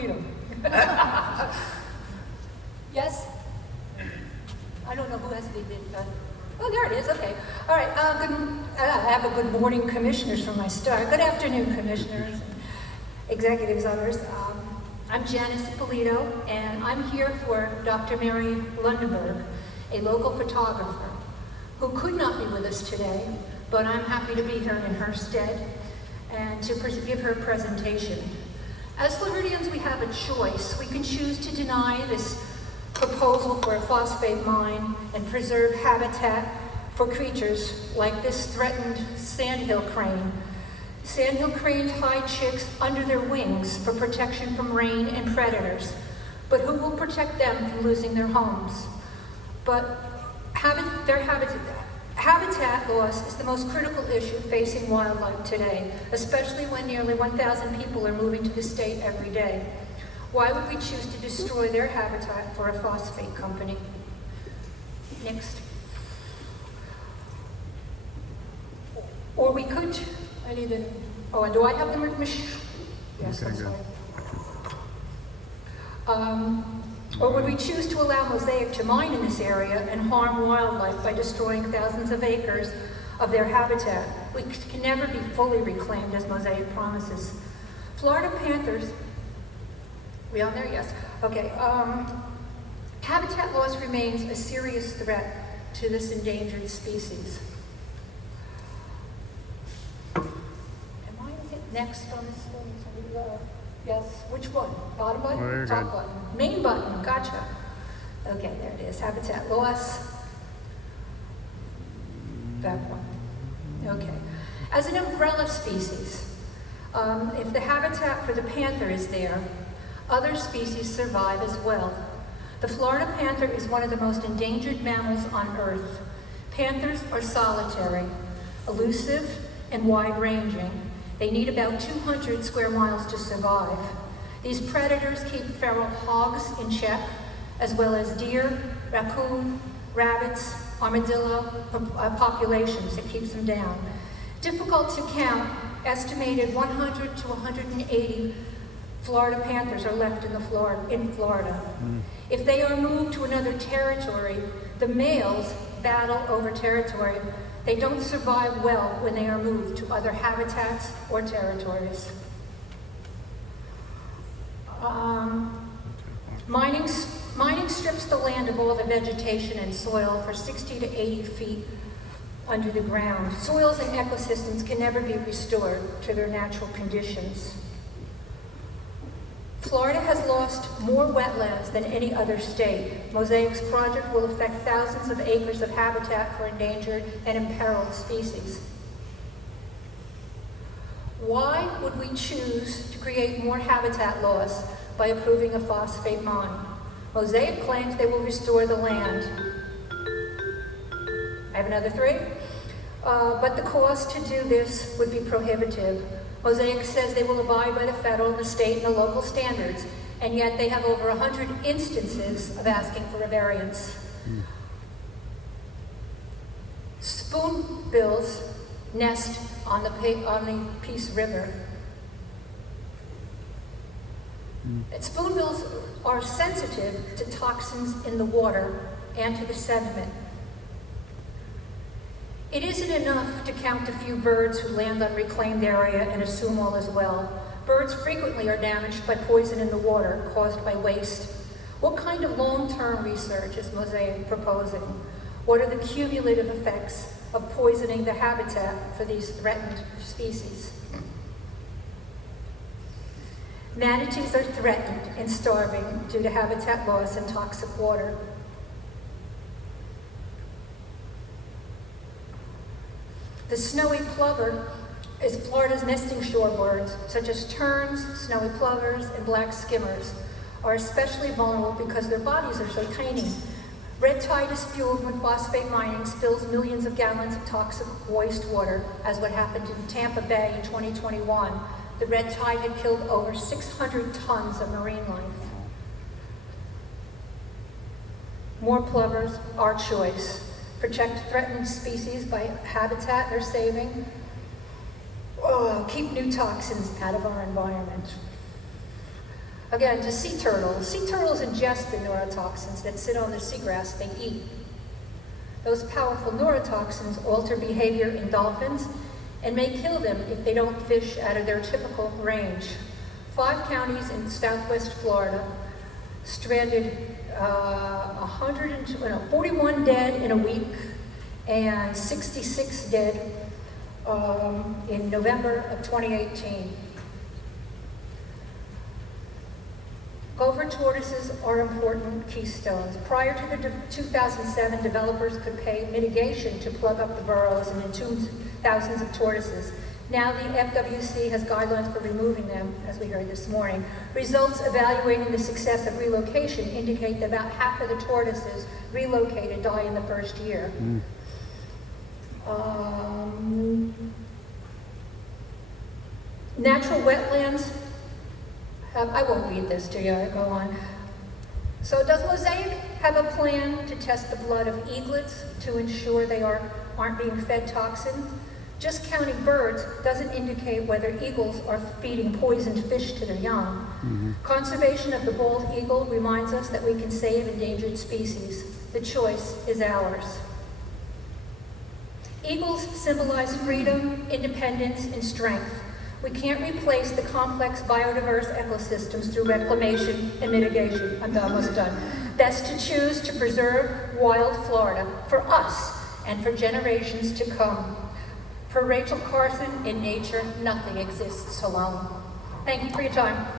Ippolito. Yes? I don't know who has to be done. Oh, there it is, okay. All right, I have a good morning, commissioners, from my start. Good afternoon, commissioners, and executives, others. I'm Janice Ippolito, and I'm here for Dr. Mary Lundenberg, a local photographer, who could not be with us today, but I'm happy to be here in her stead and to give her a presentation. As Floridians, we have a choice. We can choose to deny this proposal for a phosphate mine and preserve habitat for creatures like this threatened sandhill crane. Sandhill cranes hide chicks under their wings for protection from rain and predators. But who will protect them from losing their homes? But habitat loss is the most critical issue facing wildlife today, especially when nearly 1,000 people are moving to the state every day. Why would we choose to destroy their habitat for a phosphate company? Next. Or we could, and do I have the machine? Yes, I'm sorry. Or would we choose to allow Mosaic to mine in this area and harm wildlife by destroying thousands of acres of their habitat, which can never be fully reclaimed as Mosaic promises? Florida panthers, we on there? Yes. Okay. Habitat loss remains a serious threat to this endangered species. Am I next on this one? Yes. Which one? Bottom button? Oh, top good. button? Main button. Gotcha. Okay, there it is. Habitat loss. That one. Okay. As an umbrella species, if the habitat for the panther is there, other species survive as well. The Florida panther is one of the most endangered mammals on Earth. Panthers are solitary, elusive, and wide-ranging. They need about 200 square miles to survive. These predators keep feral hogs in check, as well as deer, raccoon, rabbits, armadillo populations. It keeps them down. Difficult to count, estimated 100 to 180 Florida panthers are left in Florida. If they are moved to another territory, the males battle over territory. They don't survive well when they are moved to other habitats or territories. Mining strips the land of all the vegetation and soil for 60 to 80 feet under the ground. Soils and ecosystems can never be restored to their natural conditions. Florida has lost more wetlands than any other state. Mosaic's project will affect thousands of acres of habitat for endangered and imperiled species. Why would we choose to create more habitat loss by approving a phosphate mine? Mosaic claims they will restore the land. I have another three. But the cost to do this would be prohibitive. Mosaic says they will abide by the federal, the state, and the local standards, and yet they have over 100 instances of asking for a variance. Spoonbills nest on the Peace River. And spoonbills are sensitive to toxins in the water and to the sediment. It isn't enough to count a few birds who land on reclaimed area and assume all is well. Birds frequently are damaged by poison in the water caused by waste. What kind of long-term research is Mosaic proposing? What are the cumulative effects of poisoning the habitat for these threatened species? Manatees are threatened and starving due to habitat loss and toxic water. The snowy plover is Florida's nesting shorebirds, such as terns, snowy plovers, and black skimmers, are especially vulnerable because their bodies are so tiny. Red tide is fueled when phosphate mining spills millions of gallons of toxic wastewater, as what happened in Tampa Bay in 2021. The red tide had killed over 600 tons of marine life. More plovers, our choice. Protect threatened species by habitat they're saving. Keep new toxins out of our environment. Again, to sea turtles. Sea turtles ingest the neurotoxins that sit on the seagrass they eat. Those powerful neurotoxins alter behavior in dolphins and may kill them if they don't fish out of their typical range. 5 counties in southwest Florida stranded 41 dead in a week and 66 dead in November of 2018. Gopher tortoises are important keystones. Prior to the 2007, developers could pay mitigation to plug up the burrows and entomb thousands of tortoises. Now the FWC has guidelines for removing them, as we heard this morning. Results evaluating the success of relocation indicate that about half of the tortoises relocated die in the first year. Natural wetlands. I won't read this to you, go on. So does Mosaic have a plan to test the blood of eaglets to ensure they aren't being fed toxins? Just counting birds doesn't indicate whether eagles are feeding poisoned fish to their young. Conservation of the bald eagle reminds us that we can save endangered species. The choice is ours. Eagles symbolize freedom, independence, and strength. We can't replace the complex biodiverse ecosystems through reclamation and mitigation. I'm almost done. Best to choose to preserve wild Florida for us and for generations to come. For Rachel Carson, in nature, nothing exists alone. Thank you for your time.